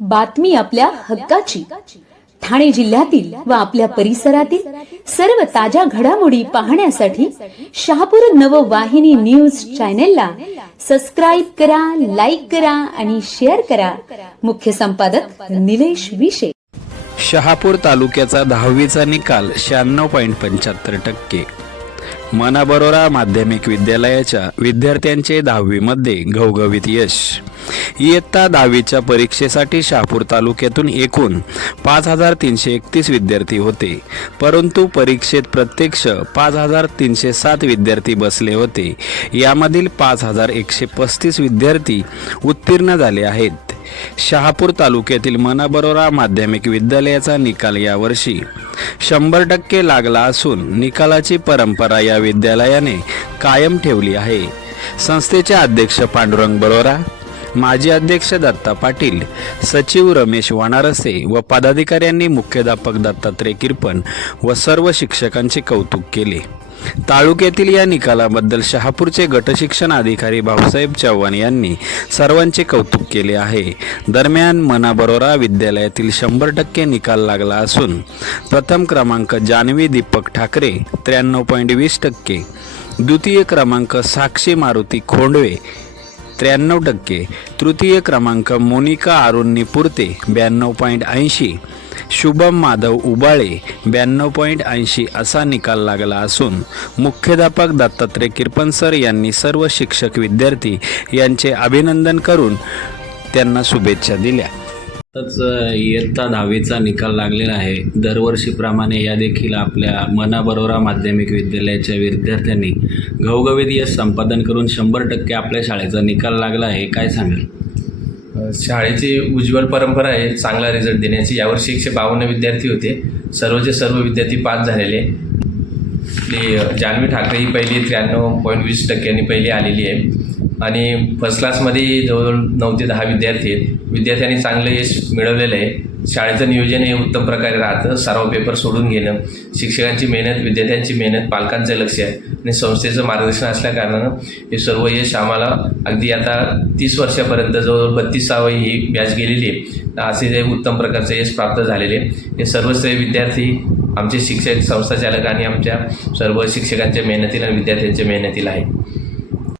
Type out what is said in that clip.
बातमी आपल्या हक्काची. ठाणे जिल्ह्यातील व आपल्या परिसरातील सर्व ताज्या घडामोडी पाहण्यासाठी शहापूर नववाहिनी न्यूज चॅनेलला सबस्क्राईब करा लाईक करा आणि शेअर करा. मुख्य संपादक निलेश विशे. शहापूर तालुक्याचा दहावीचा निकाल शहाण्णव पॉईंट पंच्याहत्तर टक्के. मनाबरोरा माध्यमिक विद्यालयाच्या विद्यार्थ्यांचे दहावीमध्ये घवघवीत यश. इयत्ता दहावीच्या परीक्षेसाठी शहापूर तालुक्यातून एकूण पाच हजार तीनशे एकतीस विद्यार्थी होते. परंतु परीक्षेत प्रत्यक्ष पाच हजार तीनशे सात विद्यार्थी बसले होते. यामधील पाच हजार एकशे पस्तीस विद्यार्थी उत्तीर्ण झाले आहेत. शहापूर तालुक्यातील मनबरोरा माध्यमिक विद्यालयाचा निकाल यावर्षी शंभर टक्के लागला असून निकालाची परंपरा या विद्यालयाने कायम ठेवली आहे. संस्थेचे अध्यक्ष पांडुरंग बरोरा माजी अध्यक्ष दत्ता पाटील सचिव रमेश वाणारसे व पदाधिकाऱ्यांनी मुख्याध्यापक दत्तात्रय किरपण व सर्व शिक्षकांचे कौतुक केले. तालुक्यातील या निकालाबद्दल शहापूरचे गटशिक्षण अधिकारी भाऊसाहेब चव्हाण यांनी सर्वांचे कौतुक केले आहे. दरम्यान मनाबरोरा विद्यालयातील शंभर टक्के निकाल लागला असून प्रथम क्रमांक जान्हवी दीपक ठाकरे त्र्याण्णव पॉईंट वीस टक्के. द्वितीय क्रमांक साक्षी मारुती खोंडवे त्र्याण्णव टक्के. तृतीय क्रमांक मोनिका अरुण निपुरते ब्याण्णव पॉईंट ऐंशी. शुभम माधव उबाळे ब्याण्णव पॉईंट ऐंशी असा निकाल लागला असून मुख्याध्यापक दत्तात्रय किरपनसर यांनी सर्व शिक्षक विद्यार्थी यांचे अभिनंदन करून त्यांना शुभेच्छा दिल्या. आताच इयत्ता दहावीचा निकाल लागलेला आहे. दरवर्षीप्रमाणे या देखील आपल्या मनाबरोरा माध्यमिक विद्यालयाच्या विद्यार्थ्यांनी घवघवीत यश संपादन करून शंभर टक्के आपल्या शाळेचा निकाल लागला आहे. काय सांगाल? शाळेची उज्ज्वल परंपरा आहे चांगला रिझल्ट देण्याची. यावर्षी एकशे बावन्न विद्यार्थी होते. सर्वचे सर्व विद्यार्थी पास झालेले. ते जान्हवी ठाकरे ही पहिली त्र्याण्णव पॉईंट वीस टक्क्यांनी पहिली आलेली आहे. आणि फर्स्ट क्लासमध्ये जवळजवळ नऊ ते दहा विद्यार्थी आहेत. विद्यार्थ्यांनी चांगलं यश मिळवलेलं आहे. शाळेचं नियोजन हे उत्तम प्रकारे राहतं. सराव पेपर सोडून घेणं शिक्षकांची मेहनत विद्यार्थ्यांची मेहनत पालकांचं लक्ष आहे. आणि संस्थेचं मार्गदर्शन असल्याकारणानं हे सर्व यश आम्हाला अगदी आता तीस वर्षापर्यंत जवळजवळ बत्तीसावी ही बॅच गेलेली आहे. असे जे उत्तम प्रकारचं यश प्राप्त झालेले आहे. हे सर्वच विद्यार्थी आमचे शिक्षक संस्थाचालक आणि आमच्या सर्व शिक्षकांच्या मेहनतीला आणि विद्यार्थ्यांच्या मेहनतीला आहे.